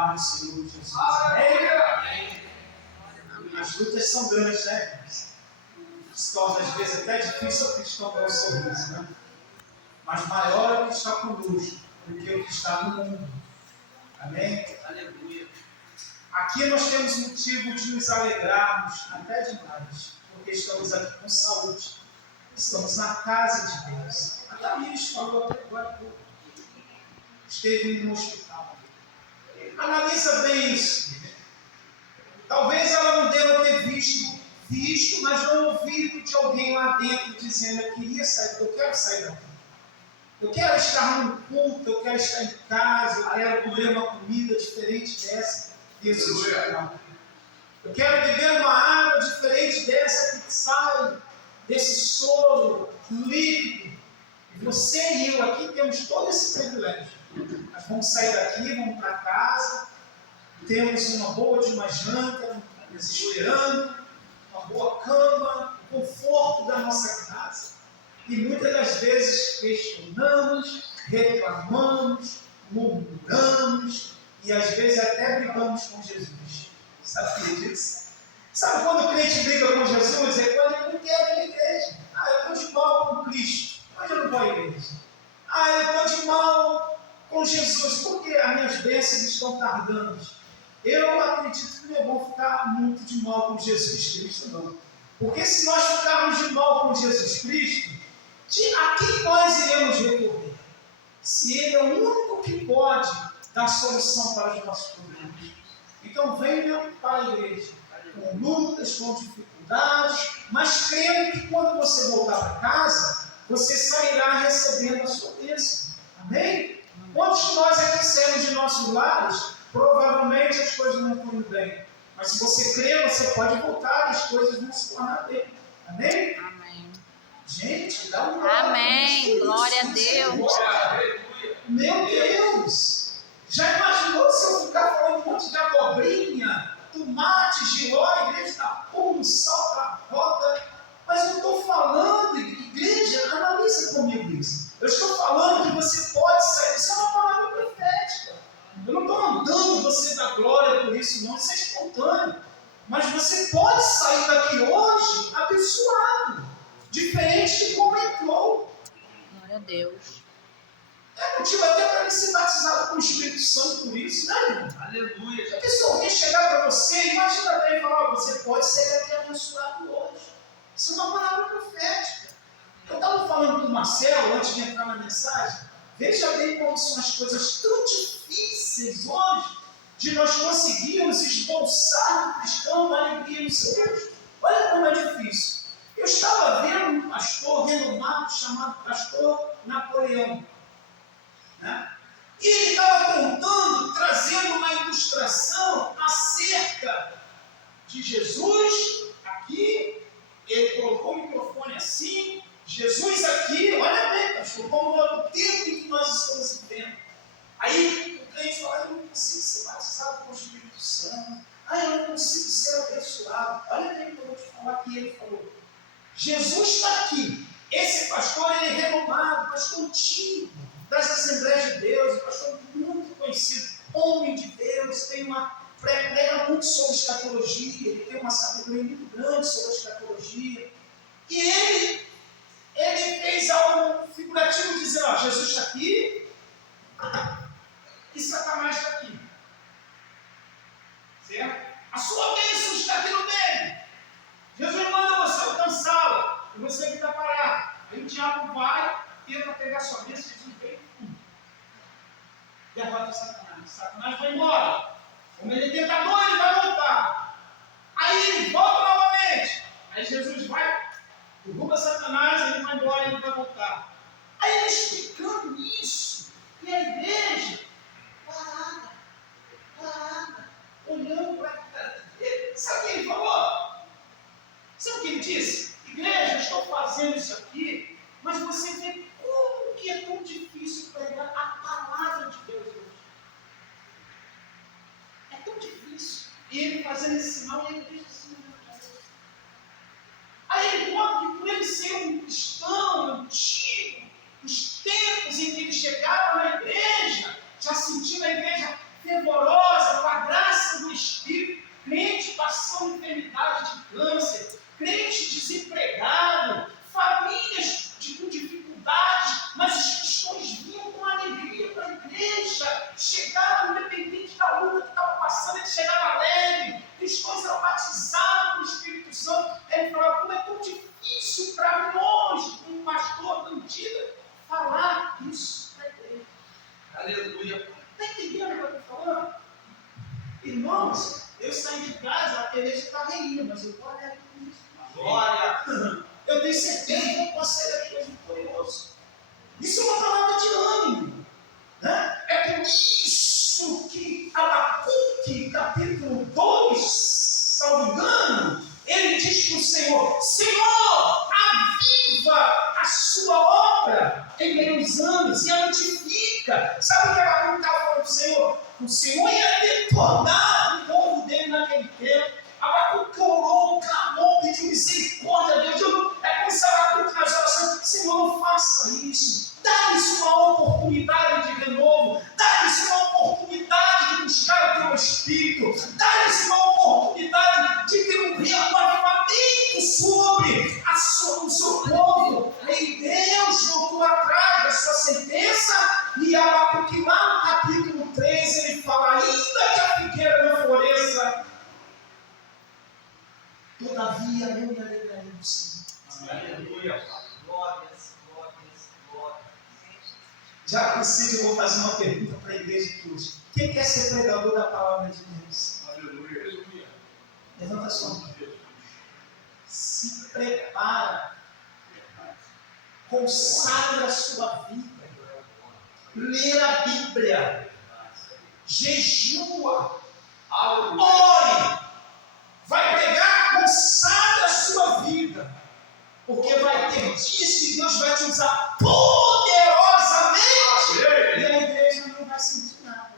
paz do Senhor Jesus. Amém? As lutas são grandes, né? Se torna às vezes até difícil o cristão dar um sorriso, né? Mas maior é o que está conosco do que o que está no mundo. Amém? Aleluia. Aqui nós temos motivo de nos alegrarmos até demais, porque estamos aqui com saúde. Estamos na casa de Deus. A Tamires falou até agora, esteve no hospital. Analisa bem isso. Talvez ela não deva ter visto, mas não ouvido de alguém lá dentro dizendo: eu queria sair, eu quero sair daqui. Eu quero estar num culto, eu quero estar em casa, eu quero comer uma comida diferente desse hospital. Eu quero beber uma água diferente dessa que sai desse soro líquido. E você e eu aqui temos todo esse privilégio. Nós vamos sair daqui, vamos para casa, temos uma boa de uma janta, nos esperando, uma boa cama, o conforto da nossa casa. E muitas das vezes questionamos, reclamamos, murmuramos e às vezes até brigamos com Jesus. Sabe disso? Sabe quando o crente briga com Jesus? É quando ele não quer vir à igreja. Eu estou de mal com Cristo, mas eu não vou à igreja. Eu estou de mal com Jesus, porque as minhas bênçãos estão tardando. Eu acredito que não é bom ficar muito de mal com Jesus Cristo, não. Porque se nós ficarmos de mal com Jesus Cristo, a quem nós iremos recorrer? Se Ele é o único que pode dar solução para os nossos problemas. Então venham para a igreja, com lutas, com dificuldades, mas crendo que quando você voltar para casa, você sairá recebendo a sua bênção. Amém? Quantos de nós aqui saímos de nossos lares, provavelmente as coisas não estão bem. Mas se você crer, você pode voltar e as coisas vão se tornar bem. Amém? Amém. Gente, dá um Amém. Glória a Deus. Meu Deus! Já imaginou se eu ficar falando um monte de abobrinha, tomate, giló, a igreja está puro, sal para roda? Mas eu estou falando, igreja, analisa comigo isso. Eu estou falando que você pode sair, isso é uma palavra profética. Eu não estou mandando você dar glória por isso, não, isso é espontâneo. Mas você pode sair daqui hoje abençoado, diferente de como entrou. Glória a Deus. É motivo até para ele ser batizado com o Espírito Santo por isso, né, irmão? Aleluia. Já pensou alguém chegar para você, imagina bem e falar: você pode sair daqui abençoado hoje. Isso é uma palavra profética. Eu estava falando com o Marcelo antes de entrar na mensagem. Veja bem como são as coisas tão difíceis hoje de nós conseguirmos esboçar no cristão uma alegria no seu rosto. Olha como é difícil. Eu estava vendo um pastor renomado chamado Pastor Napoleão. Né? E ele estava contando, trazendo uma ilustração acerca de Jesus aqui. Ele colocou o microfone assim, Jesus aqui, olha bem, pastor, como é o tempo em que nós estamos vivendo. Aí o crente fala: eu não consigo ser batizado com o Espírito Santo, eu não consigo ser abençoado. Olha bem o que eu vou te falar que ele falou. Jesus está aqui. Esse pastor, ele é renomado, pastor antigo das Assembleias de Deus, um pastor muito conhecido, homem de Deus, prega muito sobre escatologia, ele tem uma sabedoria muito grande sobre a escatologia. E ele fez algo figurativo, dizendo: Jesus está aqui e Satanás está aqui. Certo? A sua bênção está aqui no meio. Jesus manda você alcançá-la e você fica parado. Aí o diabo vai, tenta pegar sua bênção, Jesus vem e derrota Satanás. Satanás vai embora. Como ele é tentador, ele vai voltar. Aí ele volta novamente. Aí Jesus vai, derruba Satanás, ele vai embora, ele vai voltar. Aí ele explicando isso, e a igreja parada, olhando para a cara dele. Sabe o que ele falou? de câncer, crente desempregado, famílias com dificuldades, mas as questões vinham com alegria para a igreja, chegavam independente da luta que estava passando, ele chegava alegre, cristãos eram batizados no Espírito Santo. Ele falava: como é tão difícil para nós, um pastor da antiga, falar isso na igreja. Aleluia. Está entendendo o que eu estou falando? Irmãos, eu saí de casa, a igreja está reindo, mas eu estou alegre com isso. Glória. Eu tenho certeza que eu posso sair daqui hoje vitorioso. Isso é uma palavra de ânimo. Né? É por isso que Abacuque, capítulo 2, salvo engano, ele diz para o Senhor: Senhor, aviva a sua obra em meus anos e a notifica. Sabe o que Abacuque estava falando para o Senhor? O Senhor ia detornar o povo dele naquele tempo. Abacuque orou, clamou, pediu misericórdia a Deus. É como se Abacuque nas orações: Senhor, não faça isso. Dá-lhes uma oportunidade de renovo. Dá-lhes uma oportunidade de buscar o teu Espírito. Dá-lhes uma oportunidade de ter um reavivamento sobre o seu povo. E Deus voltou atrás da sua sentença. E Abacuque, lá no capítulo 3, ele fala: ainda que a figueira não floresça, todavia eu me alegrarei do Senhor. Aleluia. Glórias, glórias, glórias. Já consigo, eu vou fazer uma pergunta para a igreja aqui hoje. Quem quer ser pregador da palavra de Deus? Aleluia. Levanta a sua mão. Se prepara. Consagra a sua vida. Lê a Bíblia. Jejua. Ore. Vai pregar, consagra a sua vida. Porque vai ter dias que Deus vai te usar poderosamente. E a igreja não vai sentir nada.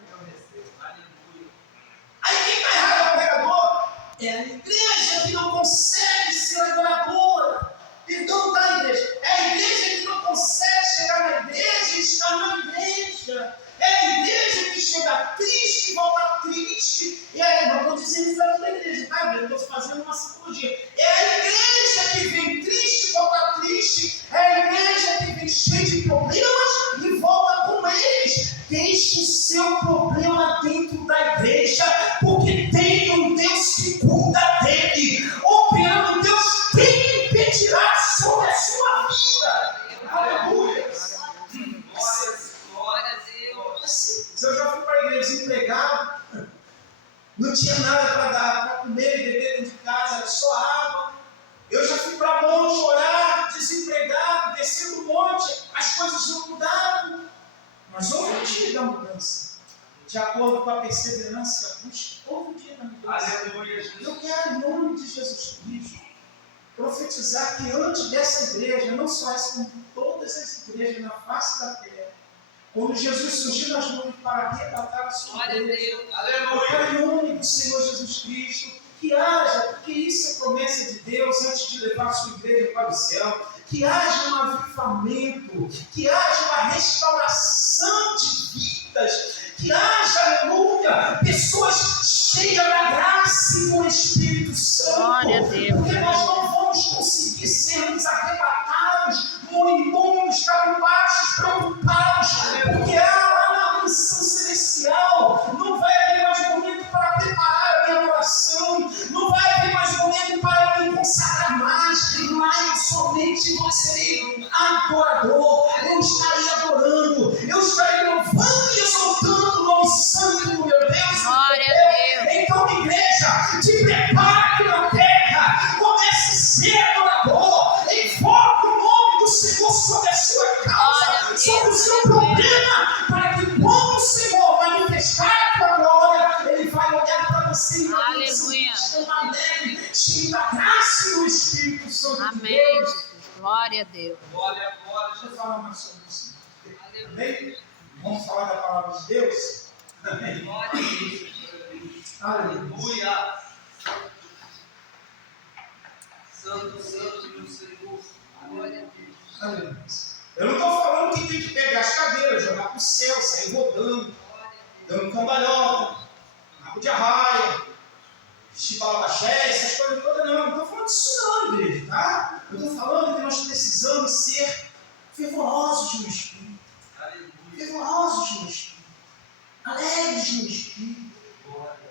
Aí quem está errado é o pregador? É a igreja que não consegue ser adoradora. Então tá, igreja. É a igreja que não consegue chegar na igreja e estar na igreja. É a igreja que chega triste e volta triste. E aí, eu não estou dizendo isso aqui da igreja, tá? Eu estou fazendo uma psicologia. É a igreja que vem triste e volta triste. É a igreja que vem cheia de problemas e volta com eles. Deixe o seu problema dentro da igreja, porque tem um Deus que cuida dele. Operando, Deus tem que impedirá sobre a sua vida. Aleluia. Se eu já fui para a igreja desempregado, não tinha nada para dar, para comer e beber dentro de casa, era só água. Eu já fui para monte orar, desempregado, descer do monte, as coisas não mudavam. Mas houve um dia da mudança. De acordo com a perseverança e a busca, houve um dia da mudança. Aleluia. Eu quero, em nome de Jesus Cristo, profetizar que antes dessa igreja, não só essa, como todas as igrejas na face da terra, quando Jesus surgiu nas nuvens para arrebatar a sua igreja, eu quero, em nome do Senhor Jesus Cristo, que haja, porque isso é promessa de Deus antes de levar a sua igreja para o céu, que haja um avivamento, que haja uma restauração de vidas, que haja, aleluia, pessoas cheias da graça e do Espírito Santo. Glória a Deus. Porque nós não vamos conseguir sermos arrebatados, moribundos, cabisbaixos, preocupados, porque lá na mansão celestial não vai haver mais momento para preparar a minha oração, não vai haver mais momento para eu me consagrar mais. Lá eu somente vou ser adorador, eu estarei adorando, eu estarei louvando e exaltando o nome santo do meu Deus. Glória a Deus. Então, igreja, te prepare na terra, comece a ser adorador, invoque o nome do Senhor sobre a sua causa, sobre o seu problema, para que quando o Senhor manifestar a tua glória, Ele vai olhar para você e vai dizer: estão alegre, cheio da graça e do Espírito Santo de Amém, Deus. Jesus. Glória a Deus. Glória, glória. Deixa eu falar mais sobre isso. Amém? Vamos falar da palavra de Deus? Amém? Aleluia. Santo, santo, meu Senhor. Glória a Deus. Aleluia. Eu não estou falando que tem que pegar as cadeiras, jogar para o céu, sair rodando, dando cambalhota, rabo de arraia. Chibalabaxé, essas coisas todas, não estou falando disso não, igreja, tá? Eu estou falando que nós precisamos ser fervorosos no Espírito, fervorosos no Espírito, alegres no Espírito.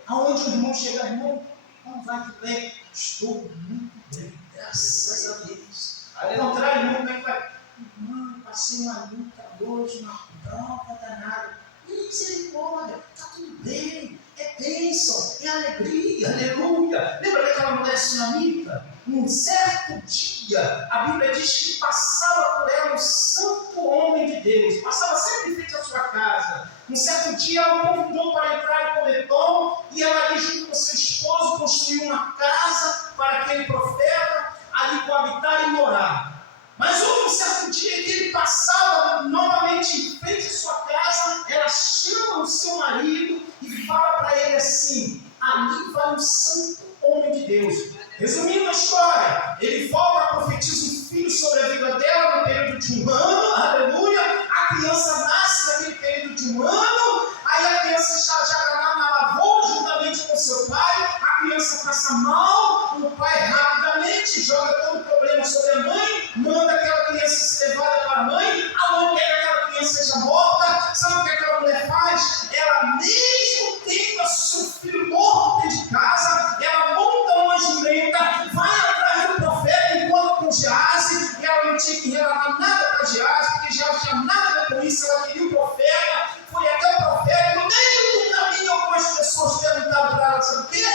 Aonde o irmão chega, irmão, não vai tudo bem, estou muito bem, graças a Deus. Ao contrário, irmão, como é que vai? Irmão, passei uma luta hoje, uma prova danada. Misericórdia, está tudo bem, é bênção, é alegria, aleluia. Lembra daquela mulher sunamita? Num certo dia, a Bíblia diz que passava por ela um santo homem de Deus, passava sempre em frente à sua casa. Um certo dia ela o convidou para entrar e comer pão, e ela ali junto com seu esposo construiu uma casa para aquele profeta ali coabitar e morar. Mas houve um certo dia que ele passava novamente em frente à sua casa, ela chama o seu marido e fala para ele assim: ali vai um santo homem de Deus. Resumindo a história, ele volta, profetiza um filho sobre a vida dela no período de um ano, aleluia. A criança nasce naquele período de um ano, aí a criança está já na lavoura juntamente com seu pai, a criança passa mal, o pai rapidamente joga todo o problema sobre a mãe, manda aquela criança ser levada para a mãe quer que aquela criança seja morta. Sabe o que aquela mulher faz? Ela, mesmo tendo seu filho morto dentro de casa, ela monta uma jumenta, vai atrás do profeta, encontra com Geazi, e ela não tinha que relatar nada para Geazi, porque Geazi tinha nada a ver com isso, ela queria o profeta, foi até o profeta, no meio do caminho algumas pessoas perguntaram para ela, sabe o quê?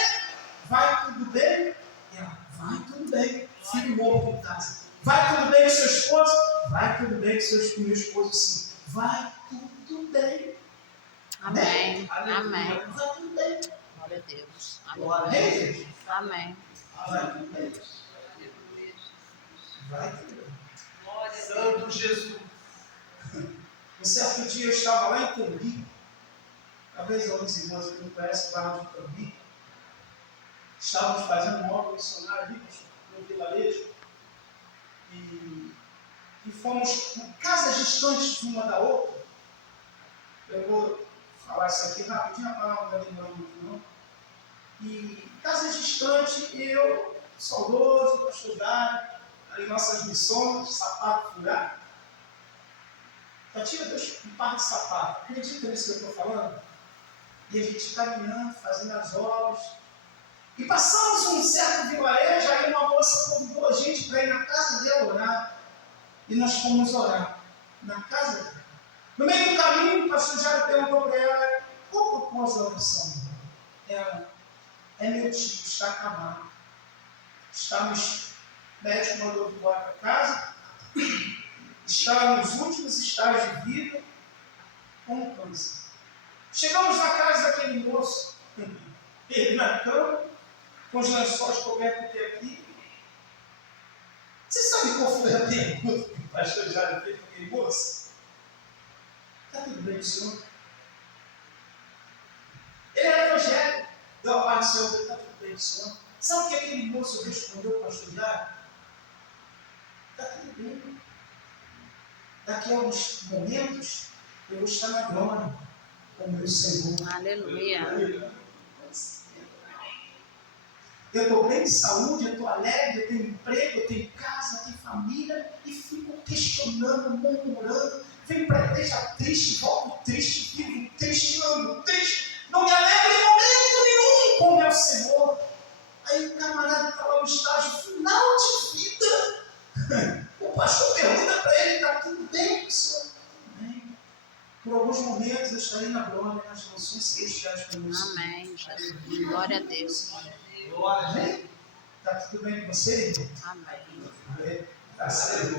Vai tudo bem? E ela, vai tudo bem, filho morto em casa. Vai tudo bem com seu esposo? Vai tudo bem com meu esposo, sim. Vai tudo bem. Amém. Amém. Vai tudo bem. Glória a Deus. Amém. Amém. Vai tudo bem. Vai tudo bem. Santo Jesus. Um certo dia eu estava lá em Cambi. Talvez alguns irmãos que não conhecem o bairro de Cambi. Estávamos fazendo uma obra missionária ali no vilarejo. E fomos em casas distantes uma da outra. Eu vou falar isso aqui rapidinho, a palavra não vai demorar muito não. E casas distantes, eu, saudoso, pastor Dário, ali nossas missões, sapato furado. Já tira um par de sapato. Acredita nisso que eu estou falando? E a gente caminhando, fazendo as obras. E passamos um certo vilarejo, aí uma moça convidou a gente para ir na casa dela orar. E nós fomos orar na casa dela. No meio do caminho, o pastor Jário perguntou para ela: qual o propósito da oração? Ela: é meu tio, está acabado. Estamos, o médico mandou embora para casa, está nos últimos estágios de vida, com câncer. Chegamos na casa daquele moço, ele na cama, com os lençóis cobertos até aqui. Você sabe qual foi a pergunta que o pastor Jário fez para aquele moço? Está tudo bem com o senhor? Ele era evangélico, deu a paz do Senhor, está tudo bem com o senhor? Sabe o que aquele moço respondeu para o pastor Jário? Está tudo bem. Daqui a alguns momentos, eu vou estar na glória com o meu Senhor. Aleluia. Eu estou bem de saúde, eu estou alegre, eu tenho emprego, eu tenho casa, eu tenho família, e fico questionando, murmurando, venho para a igreja triste, volto triste, vivo triste, ando triste, não me alegro em momento nenhum com o meu Senhor. Aí o camarada está lá no estágio final de vida, o pastor pergunta para ele: está tudo bem com o senhor? Tudo bem. Por alguns momentos eu estarei na glória, nas mansões celestiais com o Senhor. Amém, Jesus. Glória a Deus. Amém? Está tudo bem com você? Amém. Amém. Está certo.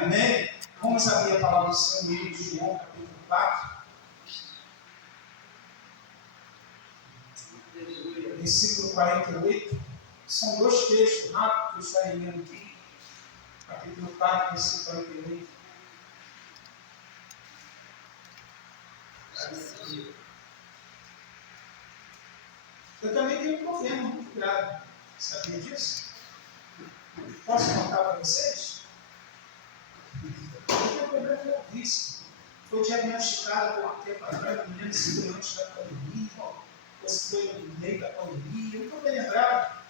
Amém? Vamos abrir a palavra do Senhor no livro de João, capítulo 4. Versículo 48. São dois textos rápidos que eu estarei lendo aqui. Capítulo 4, versículo 48. Eu também tenho um problema muito grave. Sabia disso? Posso contar para vocês? Eu tenho um problema com isso. Foi diagnosticado há um tempo atrás, me lembro se foi antes da pandemia. Você foi no meio da pandemia, eu estou bem lembrado.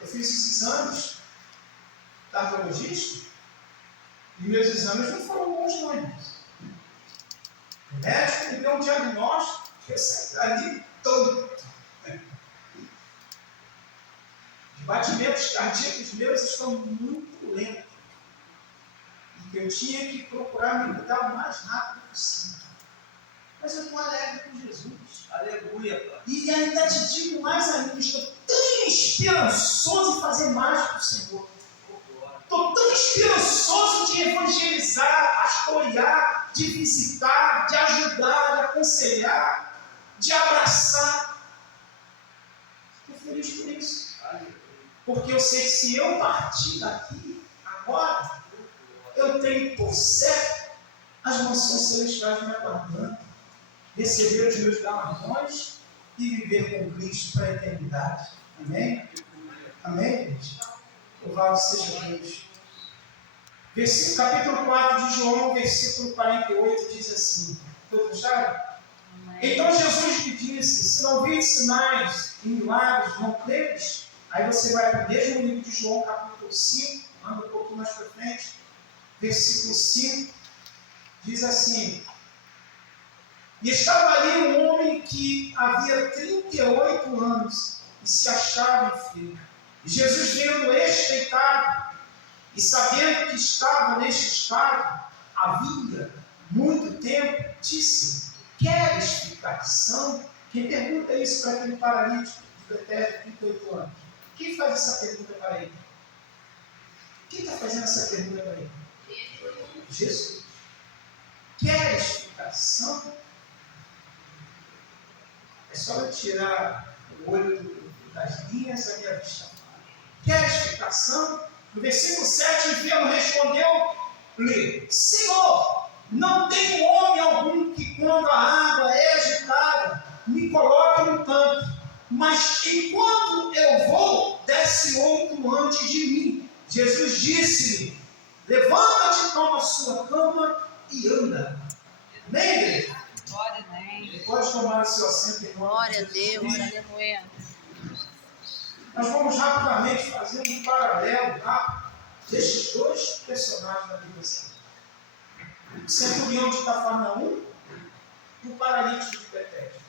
Eu fiz esses exames cardiologista e meus exames não foram bons, não, irmãos. O médico me deu um diagnóstico que eu saí dali todo. Os batimentos cardíacos meus estão muito lentos. E eu tinha que procurar me cuidar o mais rápido possível. Mas eu estou alegre com Jesus. Aleluia, Pai. E ainda te digo mais ainda, estou tão esperançoso em fazer mais para o Senhor. Estou tão esperançoso de evangelizar, pastorear, de visitar, de ajudar, de aconselhar, de abraçar. Estou feliz por isso. Porque eu sei que se eu partir daqui, agora, eu tenho por certo as mansões celestiais me aguardando, receber os meus galardões e viver com Cristo para a eternidade. Amém? Amém, gente? Louvado seja Deus. Capítulo 4 de João, versículo 48, diz assim: todos acharam? Então Jesus lhe disse: se não vir sinais e milagres, não credes? Aí você vai para o mesmo livro de João, capítulo 5, anda um pouquinho mais para frente, versículo 5, diz assim: e estava ali um homem que havia 38 anos e se achava enfermo. E Jesus, vendo este deitado e sabendo que estava neste estado havia muito tempo, disse: queres ficar são? Quem pergunta isso para aquele paralítico de Betesda, 38 anos? Quem faz essa pergunta para ele? Quem está fazendo essa pergunta para ele? Jesus. Queres ficar são? É só eu tirar o olho das linhas, a minha vista fala. Queres ficar são? No versículo 7, o enfermo respondeu-lhe: Senhor, não tenho homem algum que, quando a água é agitada, me coloque no tanque, mas enquanto eu vou, desce outro antes de mim. Jesus disse-lhe: levanta-te, toma a sua cama e anda. Amém, igreja? Glória a Deus. Pode tomar o seu assento, irmão. Glória a Deus. Aleluia. Nós vamos rapidamente fazer um paralelo, tá, destes dois personagens da Bíblia Sagrada. O centurião de Cafarnaum e o paralítico de Betesda.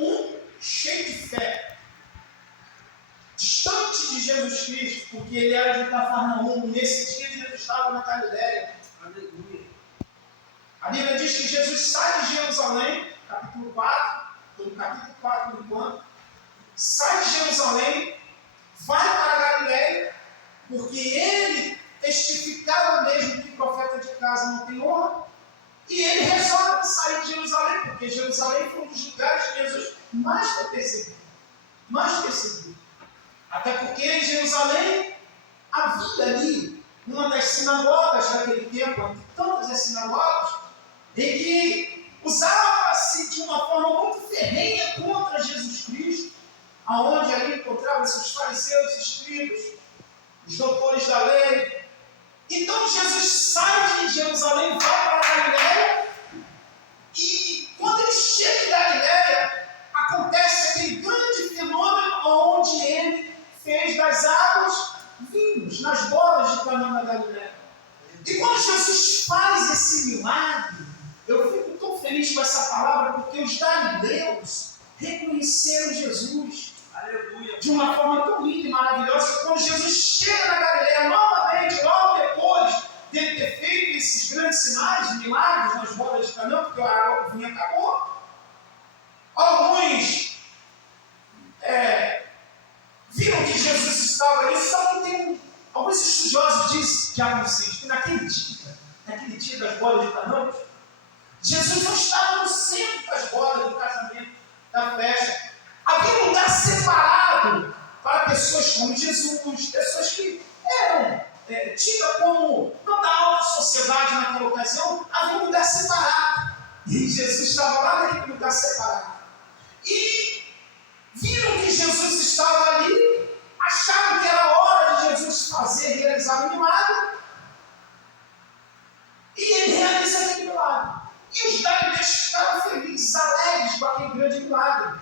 Um cheio de fé, distante de Jesus Cristo, porque ele era de Cafarnaum. Nesse dia Jesus estava na Galileia. Aleluia. A Bíblia diz que Jesus sai de Jerusalém, capítulo 4, estou no capítulo 4 por enquanto, sai de Jerusalém, vai para a Galileia, porque ele testificava mesmo que profeta de casa não tem honra, e ele resolve sair de Jerusalém, porque Jerusalém foi um dos lugares que Jesus mais foi perseguido. Mais perseguido. Até porque em Jerusalém havia ali uma das sinagogas daquele tempo, entre tantas as sinagogas, em que usava-se de uma forma muito ferrenha contra Jesus Cristo, aonde ali encontravam-se os fariseus, os escribas, os doutores da lei. Então Jesus sai de Jerusalém, vai para a Galileia, e quando ele chega em Galileia, acontece aquele grande fenômeno onde ele fez das águas vinhos, nas bodas de Caná da Galileia. E quando Jesus faz esse milagre, eu fico tão feliz com essa palavra, porque os galileus reconheceram Jesus. Aleluia. De uma forma tão linda e maravilhosa, que quando Jesus chega na Galileia novamente, logo depois de ele ter feito esses grandes sinais, milagres nas bodas de Caná, porque a água vinha acabou, alguns viram que Jesus estava ali, só que tem alguns estudiosos dizem, que naquele dia das bodas de Caná, Jesus não estava no centro das bodas do casamento, da festa. Havia um lugar separado para pessoas como Jesus, pessoas que eram tidas como não da alta sociedade naquela ocasião. Havia um lugar separado. E Jesus estava lá naquele lugar separado. E viram que Jesus estava ali, acharam que era hora de Jesus realizar um milagre. E ele realiza aquele milagre. E os galileus ficaram felizes, alegres com aquele grande milagre.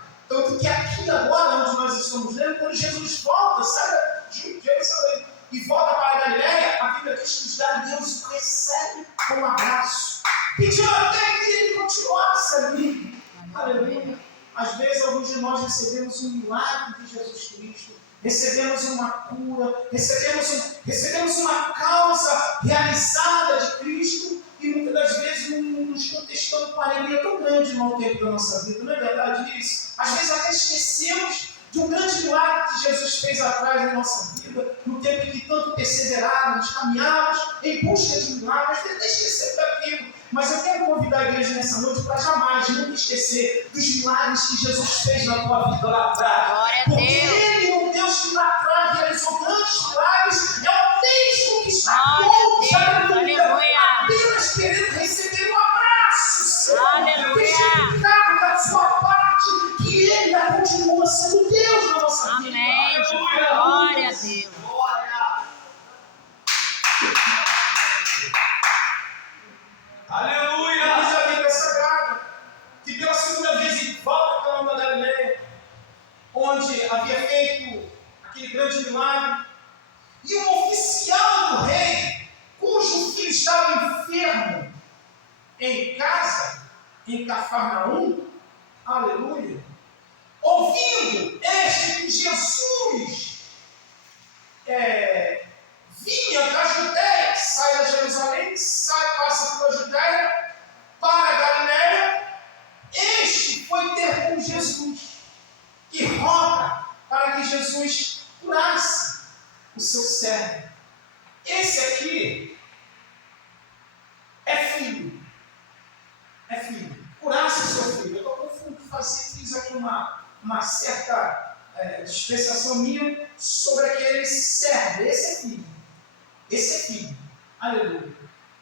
recebemos um milagre de Jesus Cristo, recebemos uma cura, recebemos uma causa realizada de Cristo, e muitas das vezes nos contestando com uma alegria tão grande no tempo da nossa vida. Não é verdade isso? Às vezes até esquecemos de um grande milagre que Jesus fez atrás da nossa vida, no tempo em que tanto perseverávamos, caminhávamos em busca de milagres, até esquecemos daquilo. Mas eu quero convidar a igreja nessa noite para jamais nunca esquecer dos milagres que Jesus fez na tua vida lá atrás. Porque Ele, o Deus que lá atrás realizou grandes milagres, é o mesmo que está hoje, apenas querendo receber um abraço, testificado da sua parte, que Ele ainda continua sendo Deus na nossa vida. Amém. Glória a Deus. Aleluia! Diz a Bíblia Sagrada que pela segunda vez em volta a Cana da Galileia, onde havia feito aquele grande milagre, e um oficial do rei, cujo filho estava enfermo em casa, em Cafarnaum, aleluia, ouvindo que Jesus vinha da Judéia, sai da Jerusalém, passa pela Judéia para a Galileia, este foi ter com Jesus e roga para que Jesus curasse o seu servo. Esse aqui é filho. É filho. Curasse o seu filho. Eu estou fiz aqui uma certa dispensação minha sobre aquele servo. Esse é filho. Esse é filho. Aleluia.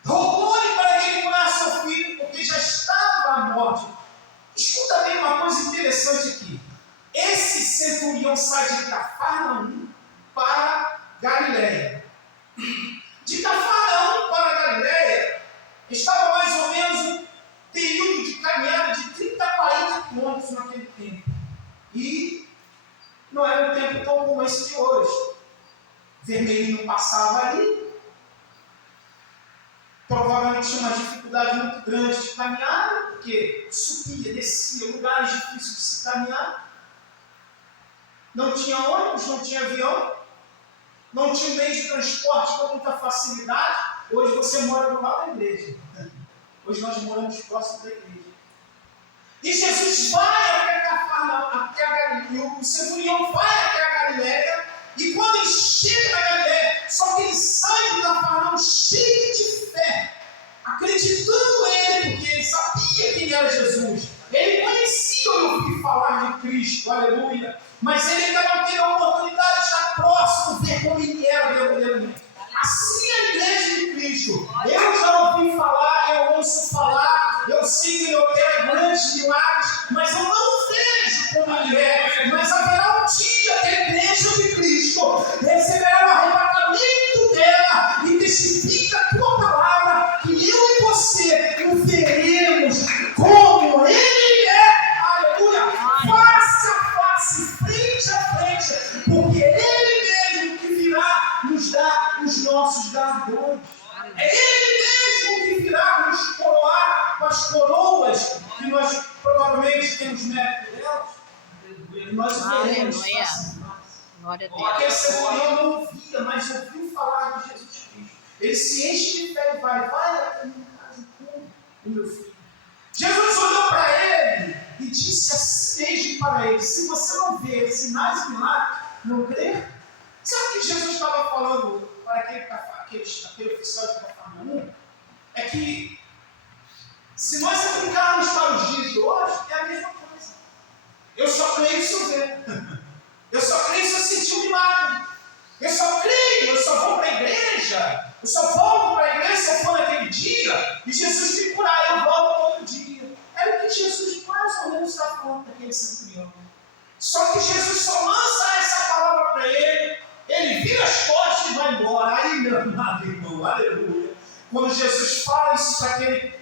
Rogou-lhe para que ele curasse seu filho, porque já estava à morte. Escuta bem uma coisa interessante aqui. Esse centurião sai de Cafarnaum para Galileia. De Cafarnaum para Galileia estava mais ou menos um período de caminhada de 30 a 40 quilômetros naquele tempo. E não era um tempo tão como esse de hoje. Vermelhinho passava ali. Provavelmente tinha uma dificuldade muito grande de caminhada, porque subia, descia, lugares difíceis de se caminhar. Não tinha ônibus, não tinha avião, não tinha meio de transporte com muita facilidade. Hoje você mora do lado da igreja. Hoje nós moramos próximo da igreja. E Jesus vai até Cafarnaum, até a Galileia, o centurião vai até a Galileia, e quando ele chega na Galileia, só que ele sai de Cafarnaum cheio de fé, acreditando nele, porque ele sabia quem era Jesus. Ele conhecia o ouvir falar de Cristo, aleluia. Mas ele ainda não teve a oportunidade de estar próximo, ver como ele era verdadeiramente. Assim é a igreja de Cristo. Eu já ouvi falar, eu ouço falar, eu sei que ele opera grandes milagres, mas eu não vejo como ele é. Mas haverá um dia que a igreja de Cristo receberá o arrebatamento dela e testifica a tua palavra, que eu e você o veremos como ele é. Aleluia! Face a face, frente a frente, porque ele mesmo que virá nos dar os nossos galardões. É ele mesmo que virá nos coroar com as coroas que nós provavelmente temos mérito delas. E nós o veremos face a face. Glória a Deus. Aquele centurião não ouvia, mas ouviu falar de Jesus Cristo. Ele se enche de fé e vai até minha casa e come o meu filho. Jesus olhou para ele e disse assim mesmo para ele: se você não ver sinais e milagres, não crer. Sabe o que Jesus estava falando para aquele oficial de Cafarnaum? É que se nós aplicarmos para os dias de hoje, é a mesma coisa. Eu só creio se eu ver. Eu só creio se eu sentir um milagre. Eu só creio, eu só vou para a igreja. Eu só volto para a igreja se eu for naquele dia e Jesus me curar, eu volto todo dia. Era o que Jesus mais ou menos está falando para aquele centurião. Só que Jesus só lança essa palavra para ele, ele vira as costas e vai embora. Aí, meu amado irmão, aleluia. Quando Jesus fala isso para aquele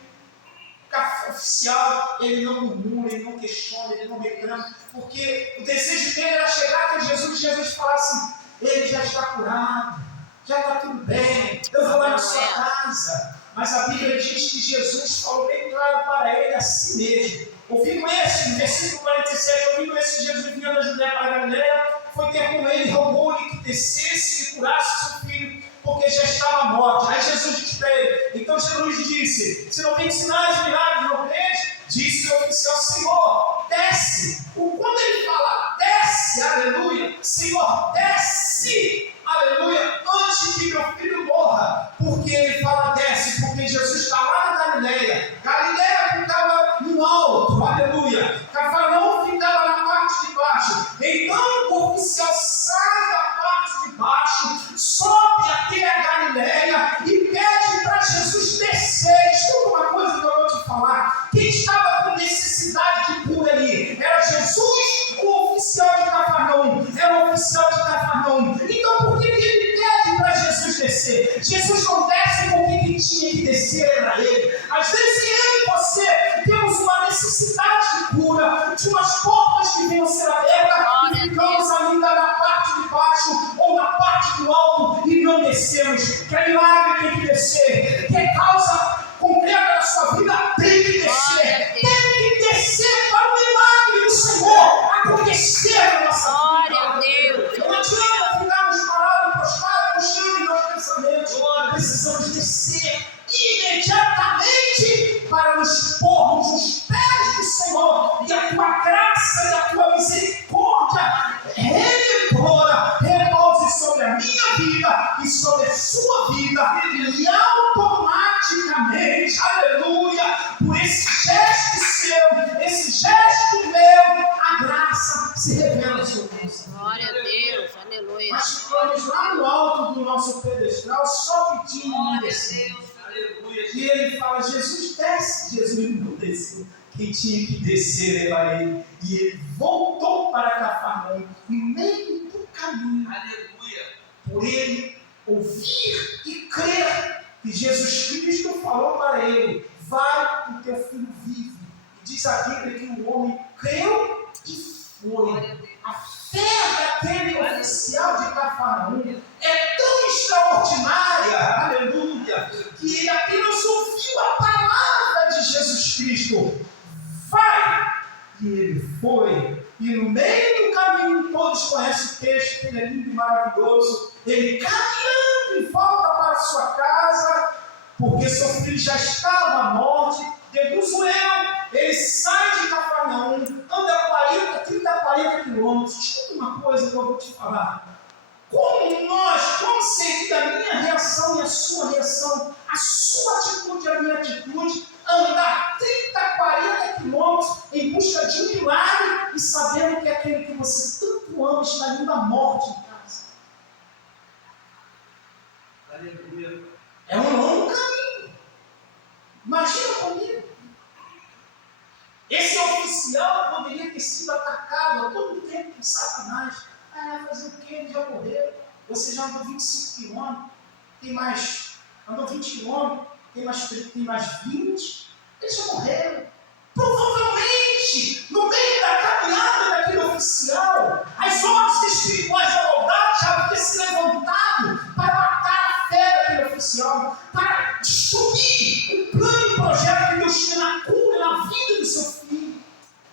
oficial, ele não murmura, ele não questiona, ele não reclama, porque o desejo dele era chegar até Jesus e Jesus falar assim: ele já está curado, já está tudo bem, eu vou lá na sua casa. Mas a Bíblia diz que Jesus falou bem claro para ele assim mesmo: Ouvindo esse, no versículo 47, ouvindo esse, Jesus vinha da Judéia para a Galileia, foi ter com ele, rogou-lhe que descesse e curasse seu filho, porque já estava morto. Aí Jesus disse para ele, então Jesus disse, se não tem sinais de milagres, não crede? Disse o oficial, Senhor, desce. Quando ele fala desce, aleluia, Senhor, desce, aleluia, antes que meu filho morra. Porque ele fala desce, porque Jesus está lá na Galileia. Galileia ficava no alto, aleluia. Cafarnaum ficava na parte de baixo. Então o oficial sai da parte de baixo, sobe até a Galileia e pede para Jesus descer. Escuta uma coisa que eu vou te falar. Quem estava com necessidade de cura ali? Era Jesus ou o oficial de Cafarnaum? Era o oficial de Cafarnaum. Então por que ele pede para Jesus descer? Jesus não desce porque quem tinha que descer era ele. Às vezes eu e você temos uma necessidade de cura, de umas portas que venham ser abertas e ficamos ainda na parte de baixo ou na parte do alto e não descemos. Quer milagre, tem que descer. Quer causa concreta na sua vida, tem que descer. Tem que descer para o milagre do Senhor acontecer na nossa vida. Glória a Deus. Não adianta ficarmos parados, prostrados, puxando em nossos pensamentos. Precisamos descer imediatamente para nos pormos nos pés do Senhor, e a tua graça e a tua misericórdia redentora repouse sobre a minha vida e sobre a sua vida, e automaticamente, aleluia, por esse gesto seu, esse gesto meu, a graça se revela sobre nós. Glória a Deus. Aleluia. Nós ficamos lá no alto do nosso pedestal, só pedindo Glória a descer. Deus. Aleluia. E ele fala, Jesus desce. Jesus não desceu. Quem tinha que descer era ele. E ele voltou para Cafarnaum, no meio do caminho. Aleluia. Por ele ouvir e crer que Jesus Cristo falou para ele, vai, o teu filho vive. E diz a Bíblia que o homem creu e foi. A fé daquele oficial de Cafarnaum é tão extraordinária, aleluia, que ele apenas ouviu a palavra de Jesus Cristo. Vai! E ele foi. E no meio do caminho, todos conhecem o texto, ele é lindo e maravilhoso. Ele caminhando e volta para sua casa, porque seu filho já estava à morte. Deduzo eu, ele sai de Cafarnaum, anda 40 quilômetros. Escuta uma coisa que eu vou te falar. Como seria a minha reação e a sua reação, a sua atitude e a minha atitude, andar 30, 40 quilômetros em busca de um milagre e sabendo que aquele que você tanto ama está indo à morte em casa? Aleluia. É um longo caminho. Imagina comigo. Esse oficial poderia ter sido atacado a todo tempo por Satanás. Vai fazer o quê? Ele já morreu. Você já andou 25 quilômetros, andou 20 quilômetros, tem mais 20. Eles já morreram. Provavelmente, no meio da caminhada daquele oficial, as ordens espirituais da maldade já haviam se levantado para matar a fé daquele oficial, para destruir o plano e projeto que Deus tinha na cura, na vida do seu filho.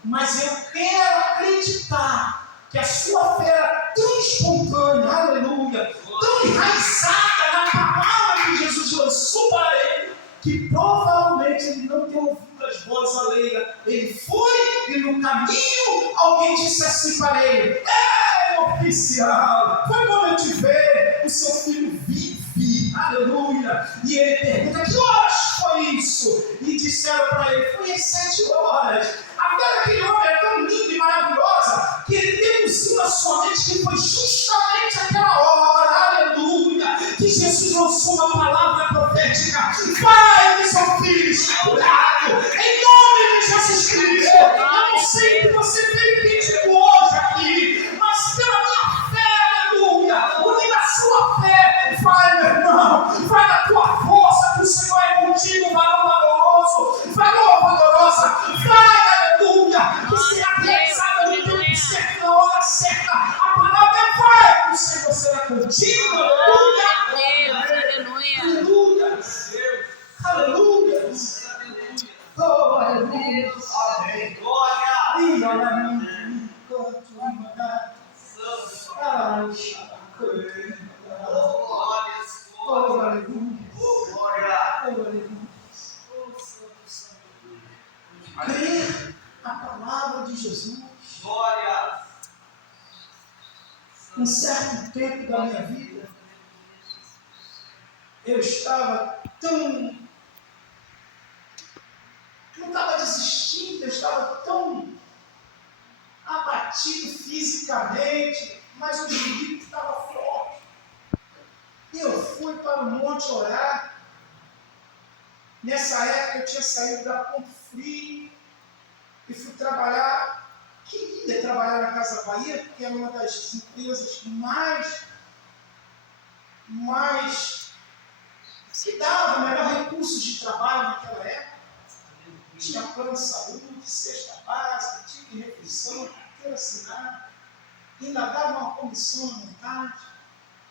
Mas eu quero acreditar que a sua fé era tão espontânea, aleluia, tão enraizada na palavra que Jesus lançou para ele, que provavelmente ele não tem ouvido as vozes alheias. Ele foi e no caminho alguém disse assim para ele: ei, oficial, foi bom eu te ver, o seu filho vive, aleluia. E ele pergunta: que horas foi isso? E disseram para ele: foi às 7 horas. A fé daquele homem é tão linda e maravilhosa que ele deduziu na sua mente que foi justamente aquela hora, aleluia, que Jesus lançou uma palavra profética: vai que seu filho está curado, em nome de Jesus Cristo. Eu não sei o que você veio pedindo hoje aqui, mas pela minha fé, aleluia, unindo a sua fé, vai, meu irmão, vai na tua força, que o Senhor é contigo, varão valoroso, varão valorosa, vai, aleluia, que será realizada no tempo certo, na hora certa. A palavra é vai, que o Senhor será contigo, aleluia, Aleluia. aleluia, aleluia, oh, aleluia. Amém. certo tempo da minha vida, eu estava tão... não estava desistindo, eu estava tão abatido fisicamente, mas o espírito estava forte. E eu fui para o monte orar. Nessa época eu tinha saído da Ponto Frio e fui trabalhar. Queria trabalhar na Casa Bahia, porque era uma das empresas que dava melhor recursos de trabalho naquela época. Tinha plano de saúde, cesta básica, tipo de refeição, carteira assinada, ainda dava uma comissão à vontade.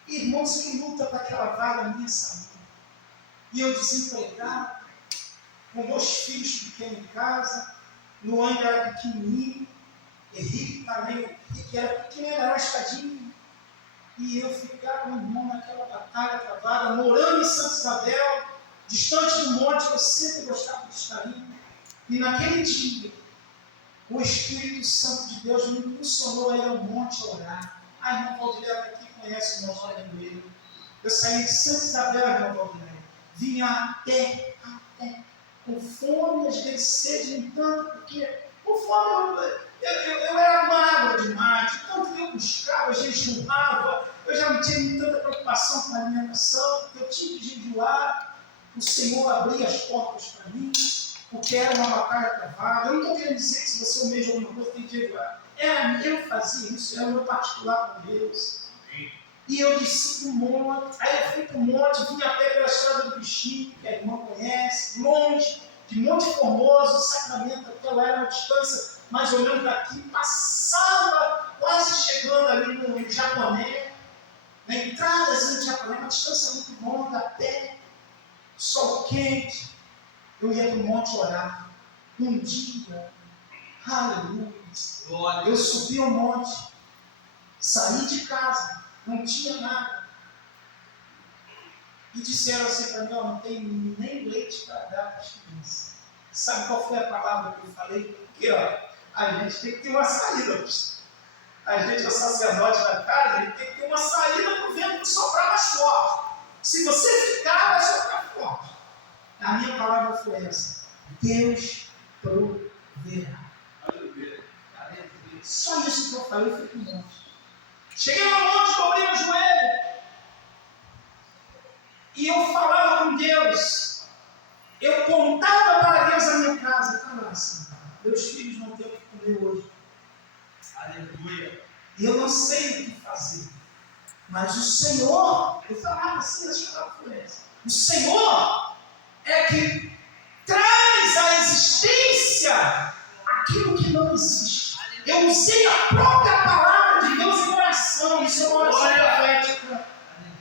Irmãos que lutam para aquela vaga minha saúde. E eu desempregado, com 2 filhos pequenos em casa, Luan era pequenininho, Henrique também, Henrique era pequeno, era rascadinho. E eu ficava, irmão, naquela batalha travada, morando em Santa Isabel, distante do monte, eu sempre gostava de estar indo. E naquele dia, o Espírito Santo de Deus me impulsionou a ir ao monte orar. A irmã Valdileia aqui conhece o nosso aleluia. Eu saí de Santa Isabel, irmã Valdileia, vinha até, com fome, às vezes sede, no tanto, porque com fome eu era magro demais, de tanto que eu buscava, jejuava, eu já não tinha tanta preocupação com a alimentação, porque eu tinha que jejuar, o Senhor abria as portas para mim, porque era uma batalha travada. Eu não estou querendo dizer que se você almeja alguma coisa tem que jejuar. Eu fazia isso, era o meu particular com Deus. E eu desci para o monte, aí eu fui para o monte, vim até pela estrada do Bichinho, que a irmã conhece, longe, de Monte Formoso, Sacramento, aquela era uma distância mais ou menos daqui, passava quase chegando ali no Japoné, na entrada assim, do Japoné, uma distância muito longa, a pé, sol quente. Eu ia para o monte orar. Um dia, aleluia, eu subi ao monte, saí de casa, não tinha nada. E disseram assim para mim, não tem nem leite para dar para as crianças. Sabe qual foi a palavra que eu falei? Porque a gente tem que ter uma saída. A gente é o sacerdote da casa, ele tem que ter uma saída para o vento soprar mais forte. Se você ficar, vai soprar forte. A minha palavra foi essa: Deus proverá. Só isso que eu falei, eu fui para o monte. Cheguei no monte, dobrei o joelho. E eu falava com Deus. Eu contava para Deus a minha casa. Falava assim: meus filhos não têm o que comer hoje. Aleluia. E eu não sei o que fazer. Mas o Senhor, eu falava assim, as palavras, o Senhor é que traz à existência aquilo que não existe. Eu usei a própria palavra de Deus em oração. Isso é uma oração profética.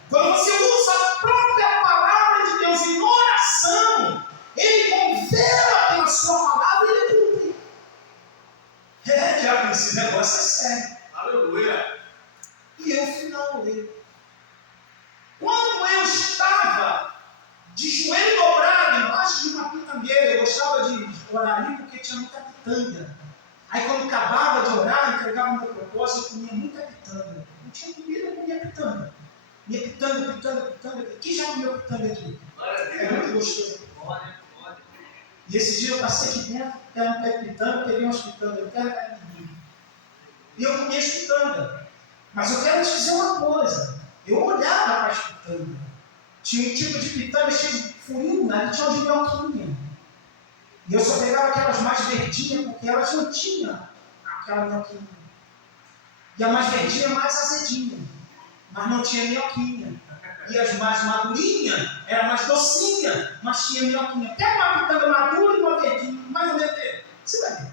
Quando você usa a própria palavra de Deus em oração, Ele convera pela sua palavra e Ele cumpre. Diabo, esse negócio é sério. Aleluia. E eu finalmente, quando eu estava de joelho dobrado embaixo de uma pitangueira, eu gostava de orar ali porque tinha muita pitanga. Aí quando acabava de orar, entregava o meu propósito, eu comia muita pitanga. Não tinha comida, eu comia pitanga. Minha pitanga. Quem já comeu pitanga aqui? É muito gostoso. E esse dia eu passei aqui dentro, era um pé de pitanga, peguei umas pitangas, eu quero carne de milho. E eu comia as pitangas. Mas eu quero te dizer uma coisa, eu olhava para as pitangas. Tinha um tipo de pitanga cheio de furinho, ali tinha de minhoquinha. E eu só pegava aquelas mais verdinhas, porque elas não tinham aquela minhoquinha. E a mais verdinha mais azedinha, mas não tinha minhoquinha. E as mais madurinhas eram mais docinhas, mas tinha minhoquinha. Pega uma pitanga madura e uma verdinha, mais ou menos. Você vai ver.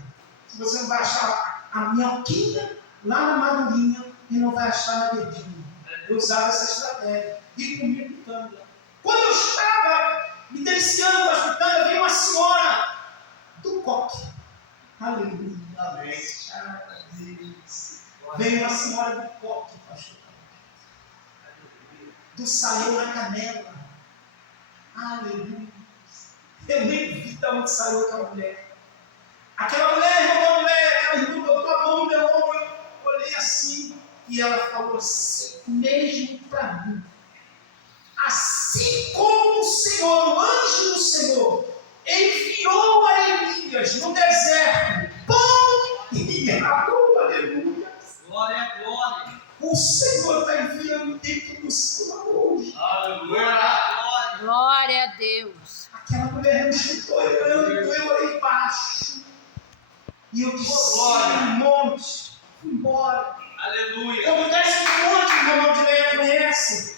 Se você não vai achar a minhoquinha lá na madurinha e não vai achar na verdinha. Eu usava essa estratégia e comia pitanga. Quando eu estava me deliciando com as pitangas, veio uma senhora do coque. Aleluia. Amém. Veio uma senhora do coque, pastor. Do saiu na canela. Aleluia. Eu nem vi de onde saiu aquela mulher. Aquela mulher, aquela irmã botou a mão no meu ombro, eu olhei assim. E ela falou assim, mesmo para mim. Assim como o Senhor, o anjo do Senhor, enviou a Elias no deserto, pão e água, aleluia. Glória, glória. O Senhor está enviando dentro do seu lar hoje. Aleluia. Glória. Glória a Deus. Aquela mulher me chutou orando, eu lá embaixo. E eu disse, monte, fui embora. Aleluia. Como desce do monte, o irmão de Leia conhece.